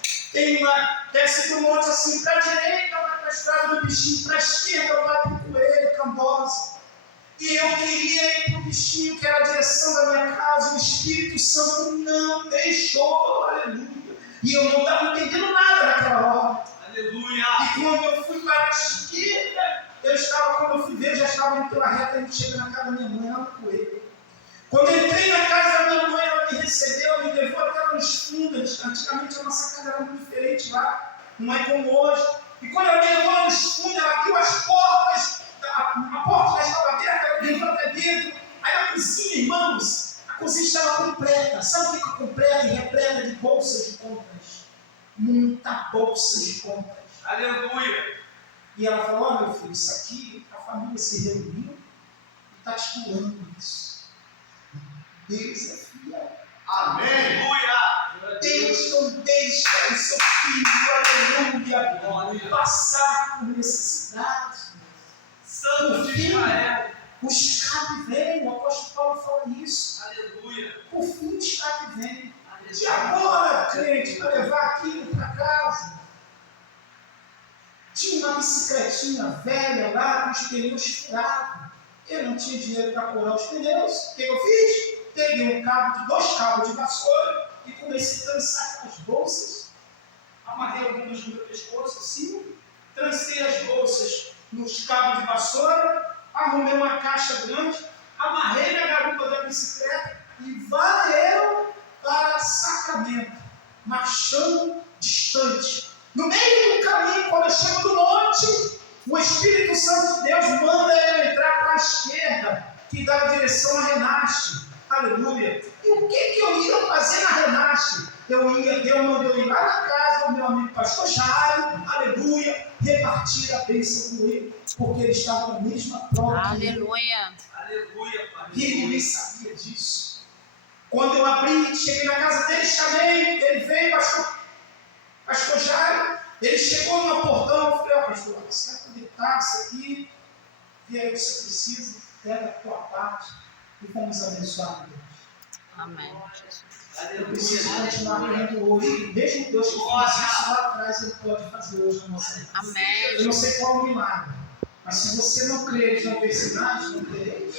Desce do monte assim, para a direita, vai para a estrada do bichinho, para a esquerda, vai para o coelho, Cambosa. E eu queria ir para o bichinho, que era a direção da minha casa, o Espírito Santo não deixou, aleluia. E eu não estava entendendo nada naquela hora. Aleluia. E quando eu fui para a esquerda, quando eu fui ver, já estava indo pela reta, a gente chega na casa da minha mãe, lá no coelho. Quando eu entrei na casa da minha mãe, ela me recebeu, me levou até nos fundos. Antigamente a nossa casa era muito diferente lá, não é como hoje. E quando ela me levou nos fundos, ela abriu as portas, a porta já estava aberta, ela me levou até dentro. Aí a cozinha, irmãos, a cozinha estava completa. Sabe o que é completa e repleta de bolsas de compras? Muita bolsa de compras. Aleluia. E ela falou, ó meu filho, isso aqui, a família se reuniu e está estudando isso. Deus é fiel. Amém. Aleluia. Deus não deixa o seu filho, aleluia, passar por necessidade. Santo de Israel. O escape vem, o apóstolo Paulo fala isso. Aleluia. O fim do escape vem. E agora, crente, para levar aquilo para casa? Tinha uma bicicletinha velha lá com os pneus furados. Eu não tinha dinheiro para colar os pneus. O que eu fiz? Peguei dois cabos de vassoura e comecei a trançar aquelas bolsas. Amarrei algumas no meu pescoço assim, trancei as bolsas nos cabos de vassoura, arrumei uma caixa grande, amarrei na garupa da bicicleta e valeu para Sacramento, marchando distante. No meio do caminho, quando eu chego no monte, o Espírito Santo de Deus manda eu entrar para a esquerda, que dá a direção a Renache. Aleluia. E o que eu ia fazer na Renache? Deus mandou eu ir lá na casa do meu amigo pastor Jairo, aleluia, repartir a bênção com ele, porque ele estava na mesma prova. Aleluia. Aleluia, Pai. E ele nem sabia disso. Quando eu abri, cheguei na casa dele, chamei, ele veio, pastor Jairo, ele chegou no meu portão, eu falei, pastor, você vai poder estar isso aqui, e aí você precisa, pega a tua parte e vamos abençoar a Deus. Amém. Jesus. Eu preciso continuar crendo hoje, mesmo Deus que fez isso lá atrás, Ele pode fazer hoje na nossa vida. Amém. Eu não sei qual é o milagre, mas se você não crê não vê sinais, não crereis.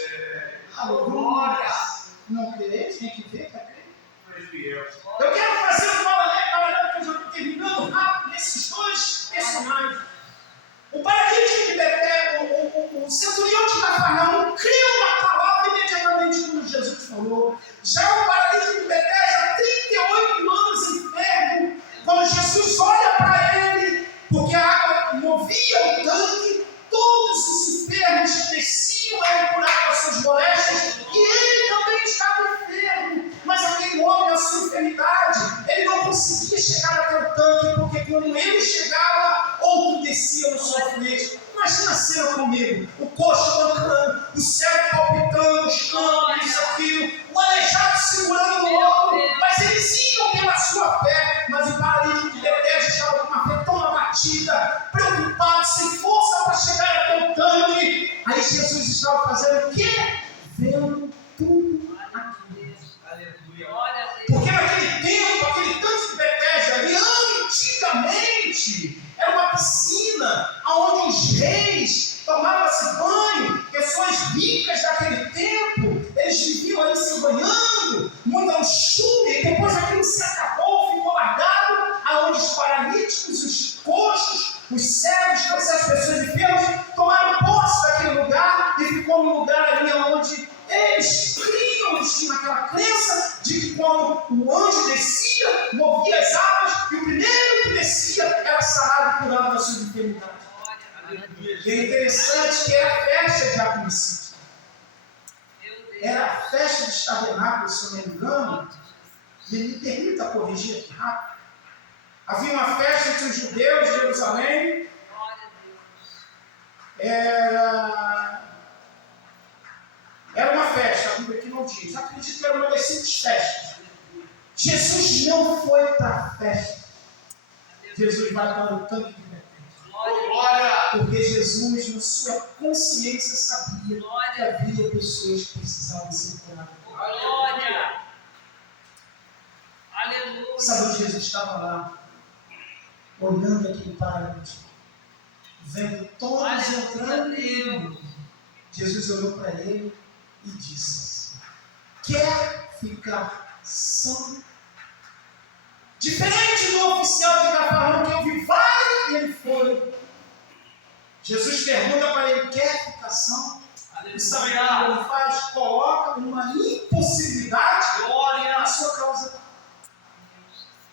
Aleluia! Não crereis, tem que ver, está crendo. Eu quero fazer um paralelo que eu já estou terminando rápido nesses dois personagens. O paralítico de Beté, o centurião de Cafarnaum, creu na palavra imediatamente quando Jesus falou. Já o paralítico de Beté, já 38 anos enfermo, quando Jesus olha para ele, porque a água movia o tanque, todos os enfermos desciam a ele curar as suas moléstias, e ele também estava enfermo. Mas aquele homem, a sua enfermidade, ele não conseguia chegar até o tanque, porque quando ele chegava, outro descia no sua frente. Imagina a cena comigo, o coxo mancando, o céu palpitando, os campos, isso, aquilo, o aleijado segurando o ombro, mas eles iam pela sua fé, mas o paralítico de Betesda estava com uma fé tão abatida, preocupado, sem força para chegar até o tanque. Aí Jesus estava fazendo o quê? Vendo tudo aquilo. Porque naquele tempo, aquele tanque de Betesda ali, antigamente, era uma piscina onde os reis tomavam-se banho, pessoas ricas daquele tempo, eles viviam ali se banhando, muita luxúria, e depois aquilo se acabou, ficou largado, aonde os paralíticos, os coxos, os cegos, todas as pessoas enfermas tomaram posse daquele lugar e ficou um lugar ali onde eles criam, eles tinham aquela crença de que quando o anjo descia, movia as águas, e o primeiro que descia era sarado e curado das suas enfermidades. E é interessante que era a festa de Apocalipse. Era a festa dos tabernáculos, se eu não me engano, Me permita corrigir aqui rápido. Havia uma festa entre os judeus de Jerusalém. Glória a Deus. Era uma festa, a Bíblia aqui não diz. Acredito que era uma das 5 festas. Jesus não foi para a festa. Jesus vai para o tanque de Betesda. Glória. Porque Jesus, na sua consciência, sabia que Glória. havia pessoas que precisavam ser curadas. Glória. Aleluia. Sabe onde Jesus estava lá? Olhando aquele paralítico, vendo todos entrando nele. Jesus olhou para ele e disse: quer ficar são? Diferente do oficial de Cafarnaum que eu vi, vai e ele foi. Jesus pergunta para ele: quer ficar são? E sabe o que ele faz? Coloca uma impossibilidade na sua causa.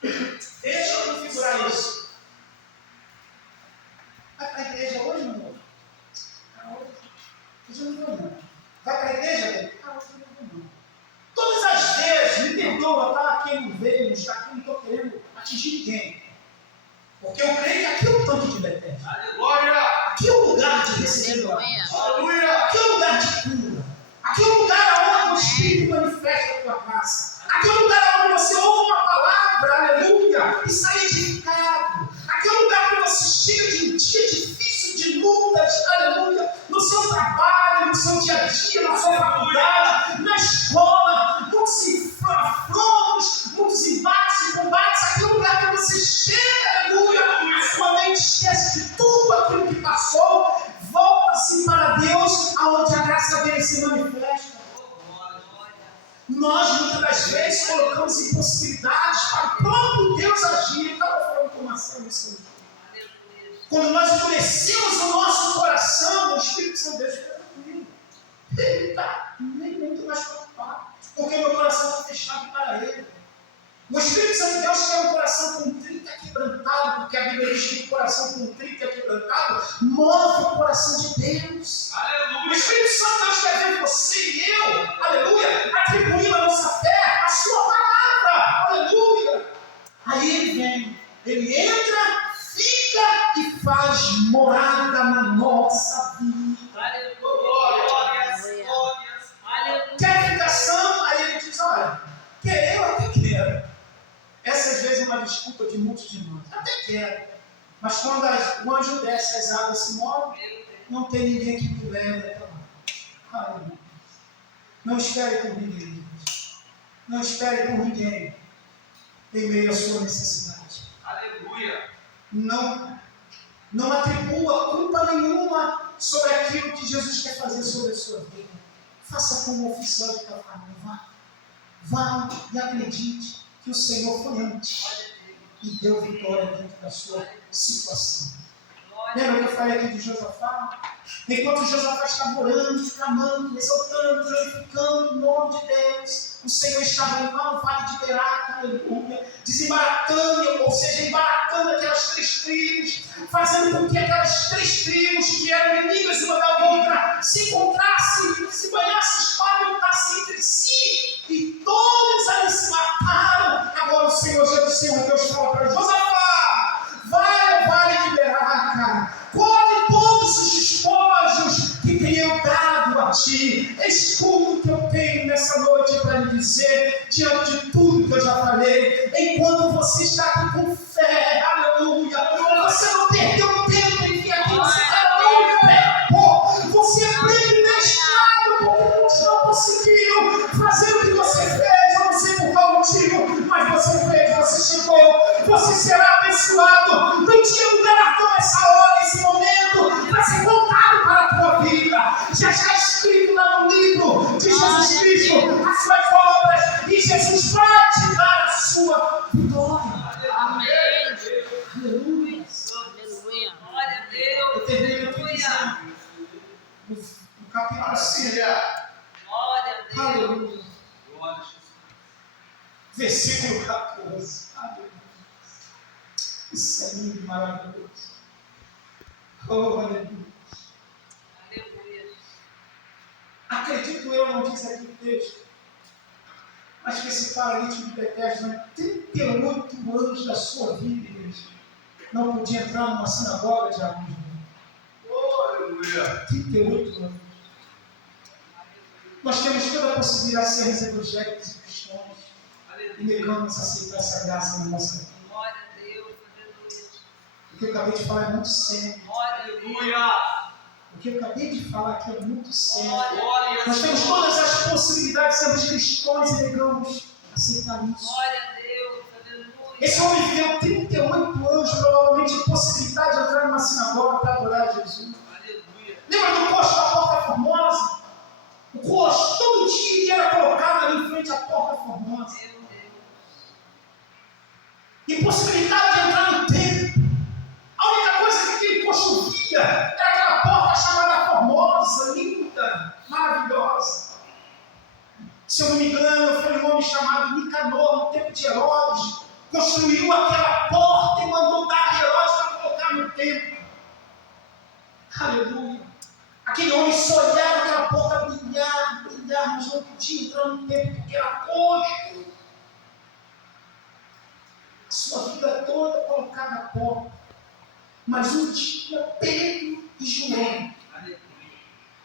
Deixa eu configurar isso. Vai para a igreja hoje, meu amor? Hoje eu não vou não. Vai para a igreja, velho? Hoje eu não vou não. Todas as vezes, me perdoa, tá? Quem não veio, não está aqui, não estou querendo atingir ninguém. Porque eu creio que aqui é o tanque de Betesda. Aqui é o lugar de receber. Aqui é o lugar de cura. Aqui é o lugar onde o Espírito manifesta a tua graça. Aqui é o lugar onde você ouve uma palavra, aleluia, e sai edificado. Aqui é o lugar onde você chega de um dia difícil, de lutas, aleluia, no seu trabalho, no seu dia a dia, na sua faculdade, na escola, muitos afrontos, muitos embates e combates. Aqui é o lugar onde você chega, aleluia, a sua mente esquece de tudo aquilo que passou, volta-se para Deus, aonde a graça dele se manifesta. Nós, muitas das vezes, colocamos impossibilidades para o próprio Deus agir. Eu estava falando com uma ação isso. Quando nós endurecemos o nosso coração, o Espírito Santo de Deus fica comigo. Ele está nem muito mais preocupado, porque meu coração está fechado para Ele. O Espírito Santo de Deus quer um coração contrito e quebrantado, porque a Bíblia diz que o coração contrito e quebrantado move o coração de Deus. Aleluia. O Espírito Santo de Deus quer ver você e eu, aleluia, atribuindo a nossa fé a sua palavra, aleluia. Aí ele vem, ele entra, fica e faz morada na nossa vida. Aleluia. Quer ficação? Aí ele diz: olha, querer eu até quero. Essa às vezes é uma disputa de muitos de nós. Até quero. Mas quando o anjo desce, as águas se movem, não tem ninguém que me leve até lá. Aleluia. Não espere por ninguém. Não espere por ninguém em meio à sua necessidade. Aleluia. Não atribua culpa nenhuma sobre aquilo que Jesus quer fazer sobre a sua vida. Faça como o oficial de Cafarnaum. Vá e acredite que o Senhor foi antes e deu vitória dentro da sua situação. Lembra que eu falei aqui de Josafá? Enquanto Josafá estava orando, clamando, exaltando, glorificando o nome de Deus, o Senhor estava indo lá no vale de Beraca, aleluia, desembaratando, ou seja, embaratando aquelas 3 tribos, fazendo com que aquelas 3 tribos que eram inimigas uma da outra se encontrassem, se banhassem espada e lutassem entre si, e todos ali se mataram. Agora o Senhor Deus fala para Josafá: vai ao vale de Beraca, colhe todos os despojos que tenho dado a ti. Escuta o que eu tenho nessa noite para lhe dizer, diante de tudo que eu já falei. Enquanto você está aqui com fé, aleluia, você não perdeu tempo em vir aqui, você está no tempo, você é privilegiado, porque não conseguiu fazer o que você fez. Eu não sei por qual motivo, mas você fez, você chegou, você será abençoado. Não tinha um galardão essa hora, esse momento, para ser contado para a tua vida. Já está escrito lá no livro de Jesus Cristo as suas obras, e Jesus vai te dar a sua vitória. Amém. Aleluia. Aleluia. Glória a Deus. Eu termino aqui dizendo, no capítulo 5, Glória a Deus. aleluia, Glória a Jesus. versículo 14. Aleluia. Isso é lindo e maravilhoso. Oh, aleluia. Aleluia. Acredito eu, não diz aqui o texto, Mas que esse paralítico de Betesda, durante 38 anos da sua vida, igreja, não podia entrar numa sinagoga de alguns. Aleluia. 38 anos. Nós temos toda a possibilidade de sermos evangélicos e cristãos e negamos aceitar essa graça na nossa vida. Glória a Deus. Aleluia. O que eu acabei de falar é muito sério. Aleluia. O que eu acabei de falar aqui é muito sério. Glória a Nós temos Deus. todas as possibilidades de sermos cristãos e negamos aceitar isso. Glória a Deus. Aleluia. Esse homem viveu 38 anos, provavelmente, de possibilidade de entrar numa sinagoga para adorar a Jesus. Aleluia. Lembra do coxo da Porta Formosa? O coxo, todo dia ele era colocado ali em frente à Porta Formosa. Meu Deus. Impossibilidade de entrar no templo. A única coisa que aquele coxo via era aquela porta chamada Formosa, linda, maravilhosa. Se eu não me engano, foi um homem chamado Nicanor, no tempo de Herodes, construiu aquela porta e mandou dar a Herodes para colocar no templo. Aleluia. Aquele homem só olhava aquela porta brilhar, brilhar, mas não podia entrar no templo porque era coxo. A sua vida toda colocada à porta. Mas um dia, Pedro e João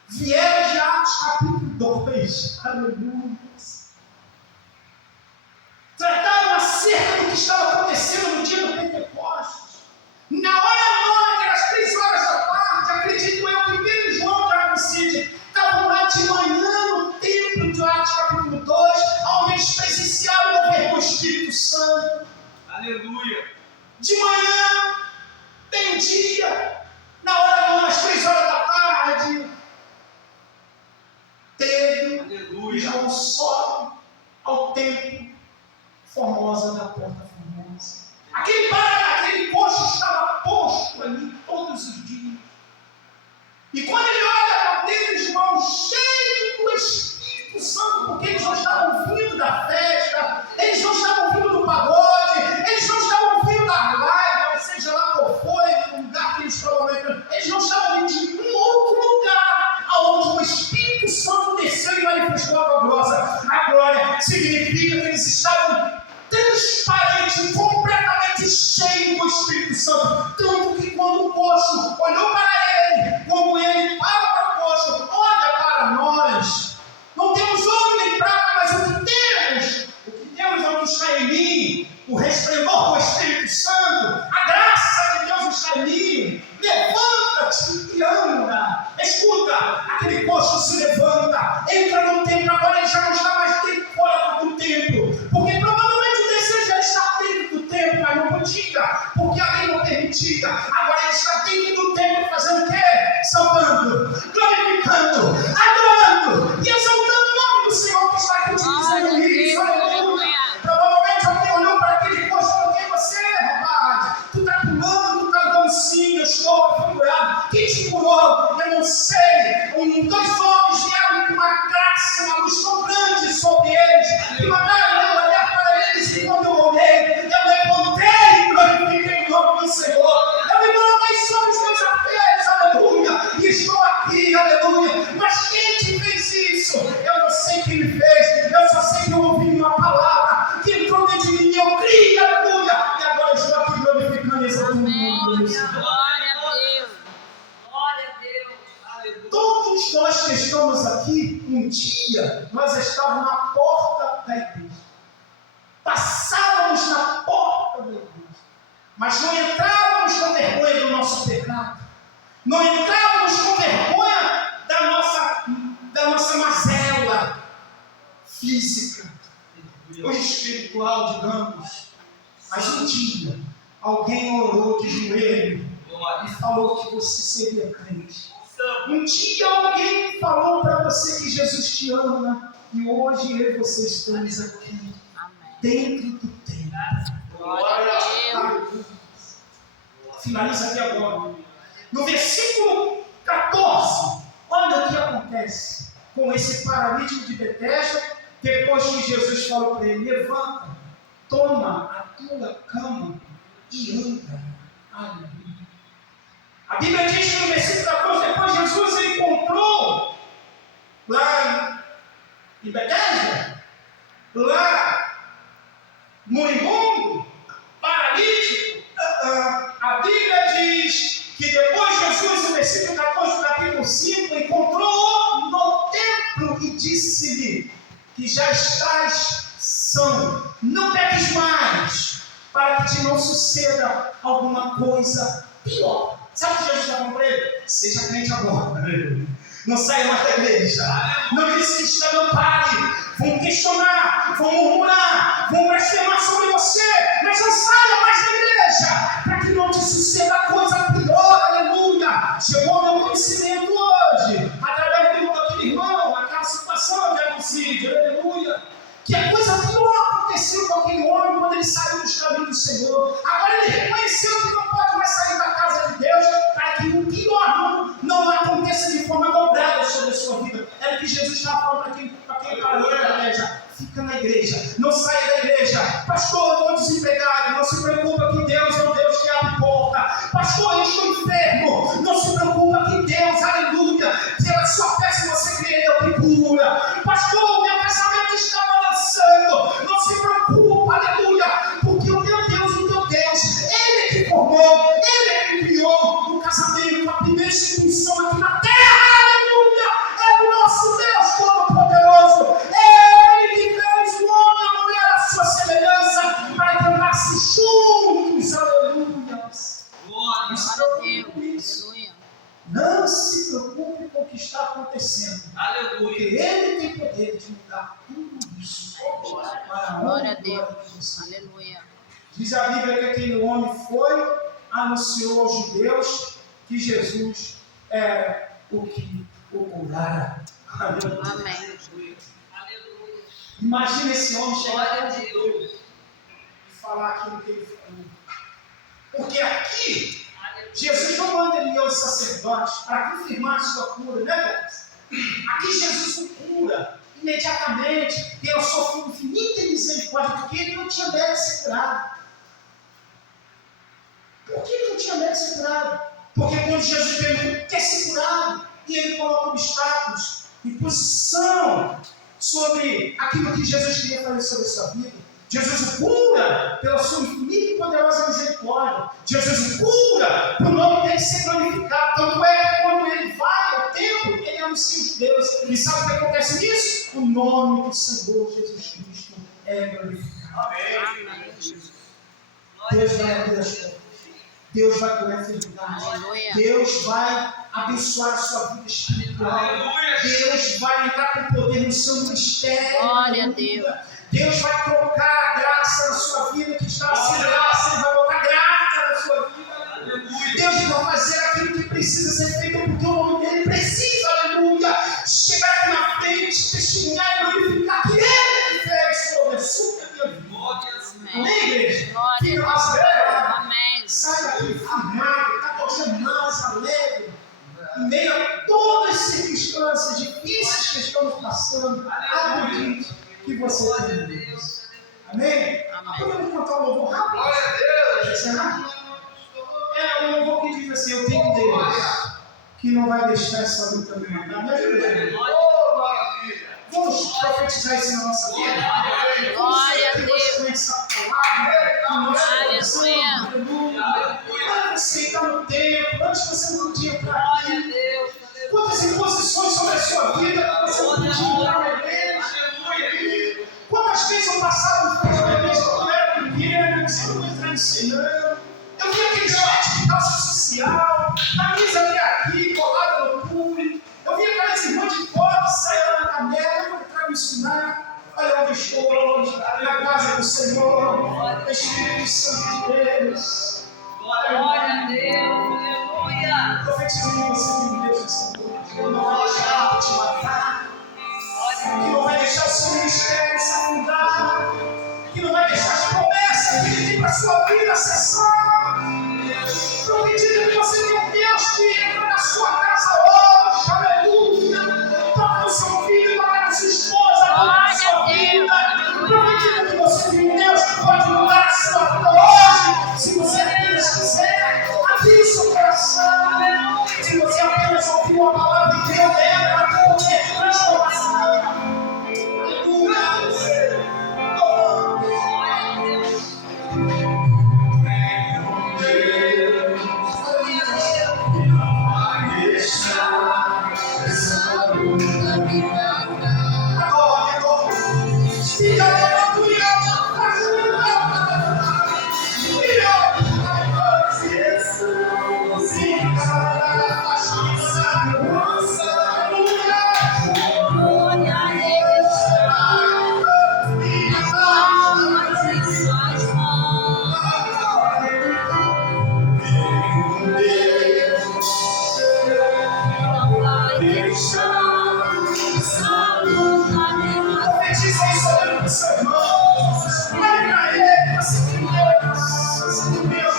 vieram de Atos capítulo 2. Aleluia. Trataram acerca do que estava acontecendo no dia do Pentecostes. Na hora nona, que era as 3 horas da tarde, acredito eu que Pedro e João, que eram no Cid, estavam lá de manhã no templo de Atos capítulo 2, onde eles presenciaram o mover do Espírito Santo. Aleluia. De manhã, meio-dia, na hora nona, às 3 horas da tarde, Pedro e Aleluia. João sobem ao templo Formosa da Porta Formosa. Aquele coxo estava posto ali todos os dias. E quando ele olha para Pedro e João, cheio do Espírito Santo, porque eles não estavam vindo da festa, eles não estavam vindo do pagode, eles não estavam vindo da live, ou seja lá qual foi, no lugar que eles provavelmente. Eles não estavam vindo de um outro lugar, aonde o Espírito Santo desceu e manifestou a glória. A glória significa que eles estavam transparente, completamente cheio do Espírito Santo, tanto que quando o coxo olhou para ele, como ele para o coxo, olha para nós, não temos ouro nem prata, mas o que temos é o que está em mim, o resplendor do Espírito Santo, a graça de Deus está em mim. Levanta-te e anda. Escuta, aquele coxo se levanta, entra no templo, agora ele já não está mais fora do templo, porque provavelmente o desejo é estar dentro do templo, mas não podia, porque a lei não permitia. Agora ele está dentro do templo fazendo o quê? Salvando, glorificando, adorando e exaltando o nome do Senhor que está aqui te dizendo isso. Aleluia. Provavelmente alguém olhou para aquele coxo e falou: quem você é, rapaz? Tu está pulando, tu está dando sim, eu estou, eu fui curado. Quem te curou? Eu não sei. 2 homens vieram com uma graça, uma luz tão grande sobre eles, que mandaram eu olhar para eles, e quando eu olhei, eu levantei e glorifiquei o nome do Senhor. Eu me coloquei sobre os meus apéis, aleluia, e estou aqui, aleluia. Mas quem te fez isso? Eu não sei quem me fez, eu só sei que eu ouvi uma palavra que entrou dentro de mim, eu criei, aleluia, e agora eu estou aqui glorificando e exaltando o nome do Senhor. Glória a Deus. Glória a Deus. Aleluia. Todos nós que estamos aqui, um dia, nós estávamos na porta da igreja. Passávamos na porta da igreja. Mas não entrávamos com vergonha do nosso pecado. Não entrávamos com vergonha da nossa mazela física ou espiritual, digamos. Mas um dia, alguém orou de joelho e falou que você seria crente. Um dia alguém falou para você que Jesus te ama, e hoje eu e você estamos aqui, Amém. dentro do templo. Glória a Deus. Finaliza aqui agora. No versículo 14, olha o que acontece com esse paralítico de Betesda, depois que Jesus falou para ele: levanta, toma a tua cama e anda. Aleluia. A Bíblia diz que no versículo 14, depois Jesus ele encontrou lá em Betesda lá, moribundo, paralítico. A Bíblia diz que depois Jesus, no versículo 14 do capítulo 5, encontrou-o no templo e disse-lhe que já estás são, não peques mais, para que te não suceda alguma coisa pior. Sabe o que Jesus estava para ele? Seja crente agora. Não saia mais da igreja. Não desista, não pare. Vão questionar, vão murmurar, vão blasfemar sobre você, mas não saia mais da igreja, para que não te suceda coisa pior. Aleluia. Chegou ao meu conhecimento hoje, através daquele irmão, aquela situação de homicídio. Aleluia. Que a coisa pior aconteceu com aquele homem quando ele saiu dos caminhos do Senhor. Agora ele reconheceu que não pode mais sair da casa de Deus, para que o pior não aconteça de forma dobrada sobre a sua vida. Era o que Jesus estava falando para quem parou da igreja. Fica na igreja, não saia da igreja. Pastor, eu estou desempregado, não se preocupa que Deus é um Deus que abre porta. Pastor, eu estou enfermo, não se preocupa que Deus, aleluia, pela sua fé, se você crer, Ele cura. Pastor, meu casamento está balançando, não se preocupa, aleluia, porque o meu Deus, o teu Deus, Ele que formou, Ele que criou o casamento, a primeira instituição aqui na terra, aleluia, é o nosso Deus Todo-Poderoso. Ele que fez o homem e a mulher à sua semelhança, para que andassem juntos, aleluia. Glória a Deus, aleluia. Não se preocupe com o que está acontecendo. Aleluia. Porque Ele tem poder de mudar tudo isso. Glória a Deus, aleluia. Diz a Bíblia que aquele homem foi, anunciou aos judeus que Jesus era o que o curara. Aleluia. Amém. Imagina esse homem chegar Glória a até Deus e falar aquilo que ele falou. Porque aqui, Jesus não manda ele aos sacerdotes para confirmar a sua cura, né, Deus? Aqui Jesus o cura imediatamente, pela sua infinita misericórdia, porque ele não tinha medo de ser curado. Por que ele não tinha medo de ser curado? Porque quando Jesus pergunta, quer ser curado? E ele coloca obstáculos, imposição sobre aquilo que Jesus queria fazer sobre a sua vida. Jesus o cura pela sua infinita e poderosa misericórdia. Jesus o cura para o nome dele ser glorificado. Tanto é que quando ele vai ao templo, ele anuncia os judeus. E sabe o que acontece nisso? O nome do Senhor Jesus Cristo é glorificado. Amém. Deus vai abrir as portas. Deus vai curar a enfermidade. Aleluia. Deus vai abençoar a sua vida espiritual. Deus vai entrar com poder no seu ministério. Glória a Deus. Deus vai trocar a graça na sua vida que está sem graça. Ele vai botar graça na sua vida. Deus vai fazer aquilo que precisa ser feito, porque o nome dele precisa, aleluia, chegar aqui na frente, testemunhar e glorificar que ele que fez sobre a sua vida. Amém, igreja? Fica mais breve. Amém. Sai daqui firmado, cada dia mais alegre, em meio a todas as circunstâncias difíceis que estamos passando. Acredite que você tem Deus. Amém? Podemos cantar um louvor rápido? Glória a Deus. Isso é rápido? É um louvor que diz assim: eu tenho Deus que não vai deixar essa luta me matar. Me ajuda aí. Oh, maravilha. Vamos profetizar isso na nossa vida. Glória a Deus. Vamos essa palavra no nosso coração. Aleluia. Antes você está no tempo, antes você não podia entrar aqui. Quantas imposições sobre a sua vida que você não podia entrar na igreja. Quantas vezes eu passava no frente da igreja quando eu era pequeno, eu não vou entrar nisso não. Eu vi aquele short de calça social, camisa até aqui, colada no público. Eu vi aquelas irmãs de foto, saia lá na canela, eu vou entrar nisso não. Olha onde estou hoje, na casa do Senhor, Espírito Santo de Deus. Glória a Deus. Aleluia. Profetizo em você, meu Deus, essa noite. Que não vai deixar te matar. Que não vai deixar o seu ministério se afundar. Que não vai deixar as promessas que ele tem para a sua vida cessar. Profetizo que você tem um Deus que entra na sua casa hoje. Aleluia. Toca no seu filho, toca na sua esposa, toca na sua vida. Profetizo que você tem um Deus que pode mudar a sua vida hoje. Se você apenas quiser, abrir Não vai deixar essa luta me matar. Profetiza isso olhando para o seu irmão. Olhe para ele. Você tem Deus. Você tem Deus.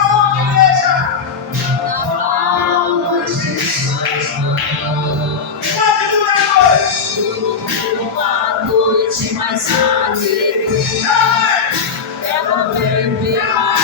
Aonde, igreja? Pode durar noite. Mas a alegria ela vem pela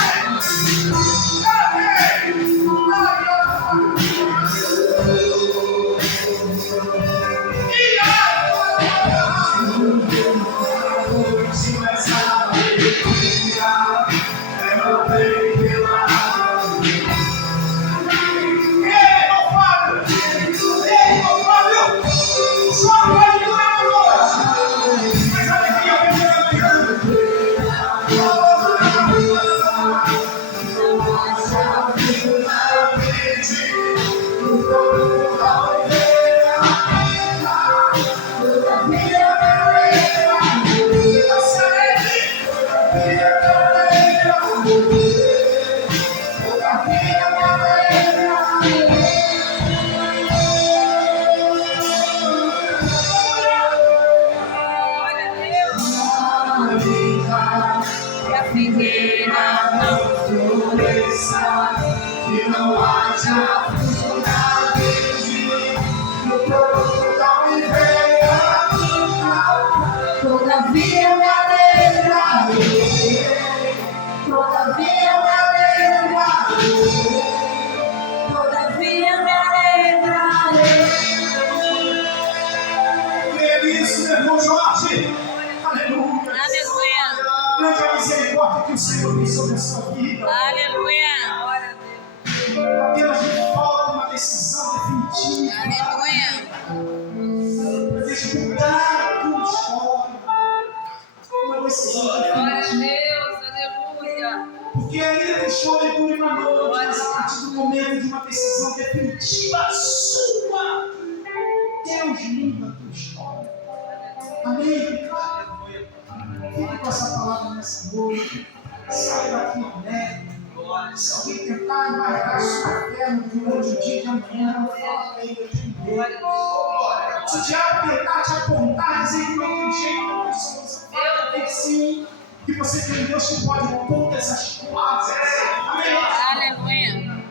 figueira não floresça, que não haja fruto na verde, que o produto não me venha. Todavia me alegrarei, todavia me alegrarei, todavia me alegrarei. Creia nisso, meu irmão Jorge. Aleluia. Aleluia. Grande a misericórdia que o Senhor tem sobre a sua vida. Aleluia. Apenas me falta uma decisão definitiva. Aleluia. Para disputar a tua história. Uma decisão Glória a definitiva. Deus. Aleluia. Porque ainda que o choro dure uma noite, mas a partir do momento de uma decisão definitiva sua, Deus muda a tua história. Amém? Fique com essa palavra nessa noite. Saia daqui alegre. Se alguém tentar embarcar sua perna durante o dia de amanhã, não fala ainda de medo. Se o diabo tentar te apontar, dizer que não tem jeito, não tem solução, fala que sim, que você tem um Deus que pode todas essas coisas. Amém? Aleluia.